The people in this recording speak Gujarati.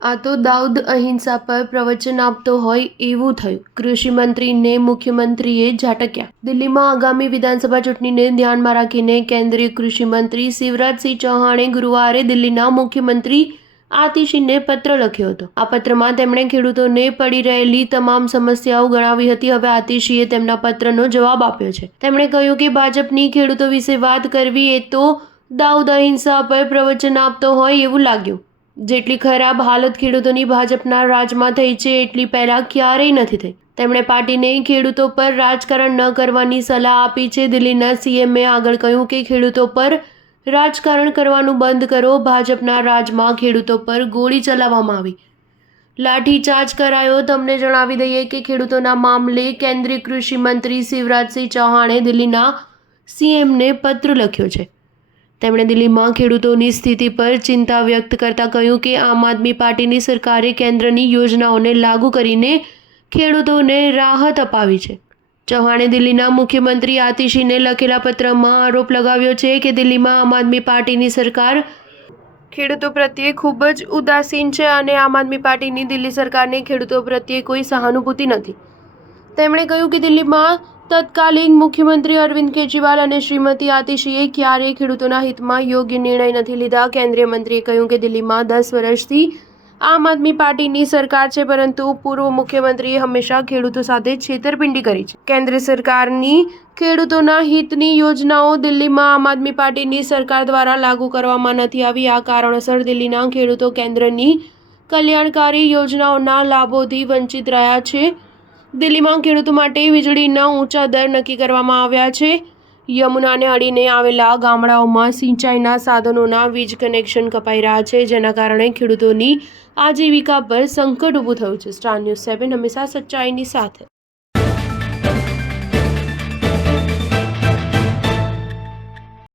આ તો દાઉદ અહિંસા પર પ્રવચન આપતો હોય એવું થયું. કૃષિ મંત્રીને મુખ્યમંત્રીએ ઝાટક્યા. દિલ્હીમાં આગામી વિધાનસભા ચૂંટણીને ધ્યાનમાં રાખીને કેન્દ્રીય કૃષિ મંત્રી શિવરાજસિંહ ચૌહાણે ગુરુવારે દિલ્હીના મુખ્યમંત્રી આતિશીને પત્ર લખ્યો હતો. આ પત્રમાં તેમણે ખેડૂતોને પડી રહેલી તમામ સમસ્યાઓ ગણાવી હતી. હવે આતિશીએ તેમના પત્રનો જવાબ આપ્યો છે. તેમણે કહ્યું કે ભાજપની ખેડૂતો વિશે વાત કરવી એ તો દાઉદ અહિંસા પર પ્રવચન આપતો હોય એવું લાગ્યું. જેટલી ખરાબ હાલત ખેડૂતોની ભાજપના રાજમાં થઈ છે એટલી પહેલા ક્યારેય નથી થઈ. તેમણે પાર્ટીને ખેડૂતો પર રાજકારણ ન કરવાની સલાહ આપી છે. દિલ્હીના સીએમએ આગળ કહ્યું કે ખેડૂતો પર રાજકારણ કરવાનું બંધ કરો. ભાજપના રાજમાં ખેડૂતો પર ગોળી ચલાવવામાં આવી, લાઠીચાર્જ કરાયો. તમને જણાવી દઈએ કે ખેડૂતોના મામલે કેન્દ્રીય કૃષિ મંત્રી શિવરાજસિંહ ચૌહાણે દિલ્હીના સીએમને પત્ર લખ્યો છે. તેમણે દિલ્હીમાં ખેડૂતોની સ્થિતિ પર ચિંતા વ્યક્ત કરતા કહ્યું કે આમ આદમી પાર્ટીની સરકારે કેન્દ્રની યોજનાઓને લાગુ કરીને ખેડૂતોને રાહત અપાવી છે. ચૌહાણે દિલ્હીના મુખ્યમંત્રી આતિશીને લખેલા પત્રમાં આરોપ લગાવ્યો છે કે દિલ્હીમાં આમ આદમી પાર્ટીની સરકાર ખેડૂતો પ્રત્યે ખૂબ જ ઉદાસીન છે અને આમ આદમી પાર્ટીની દિલ્હી સરકારને ખેડૂતો પ્રત્યે કોઈ સહાનુભૂતિ નથી. તેમણે કહ્યું કે દિલ્હીમાં તત્કાલીન મુખ્યમંત્રી અરવિંદ કેજરીવાલ અને શ્રીમતી આતિશીએ ક્યારેય ખેડૂતોના હિતમાં યોગ્ય નિર્ણય નથી લીધા. કેન્દ્રીય મંત્રીએ કહ્યું કે દિલ્હીમાં 10 વર્ષથી આમ આદમી પાર્ટીની સરકાર છે, પરંતુ પૂર્વ મુખ્યમંત્રીએ હંમેશા ખેડૂતો સાથે છેતરપિંડી કરી છે. કેન્દ્ર સરકારની ખેડૂતોના હિતની યોજનાઓ દિલ્હીમાં આમ આદમી પાર્ટીની સરકાર દ્વારા લાગુ કરવામાં નથી આવી. આ કારણોસર દિલ્હીના ખેડૂતો કેન્દ્રની કલ્યાણકારી યોજનાઓના લાભોથી વંચિત રહ્યા છે. દિલ્હીમાં ખેડૂતો માટે વીજળીના ઊંચા દર નક્કી કરવામાં આવ્યા છે. યમુનાને અડીને આવેલા ગામડાઓમાં સિંચાઈના સાધનોના વીજ કનેક્શન કપાઈ રહ્યા છે, જેના કારણે ખેડૂતોની આજીવિકા પર સંકટ ઊભું થયું છે. સ્ટાર ન્યૂઝ 7 હંમેશા સચ્ચાઈની સાથે.